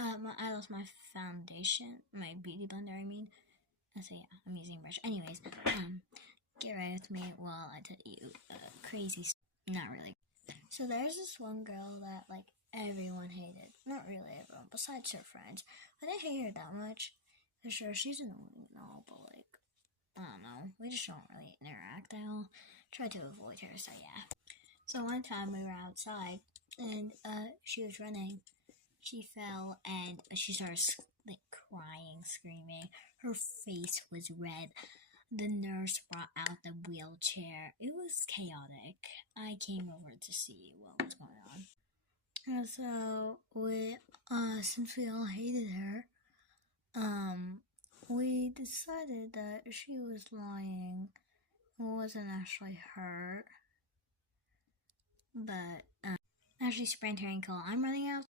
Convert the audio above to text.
I lost my foundation, my beauty blender, I mean. So yeah, I'm using a brush. Anyways, get right with me while I tell you crazy story. Not really. So there's this one girl that, like, everyone hated. Not really everyone, besides her friends. I didn't hate her that much. For sure, she's annoying and all, but, like, I don't know. We just don't really interact at all. Try to avoid her, so yeah. So one time we were outside, and she was running. She fell, and she started, like, crying, screaming. Her face was red. The nurse brought out the wheelchair. It was chaotic. I came over to see what was going on. And so since we all hated her, we decided that she was lying. It wasn't actually hurt, but she sprained her ankle. I'm running out.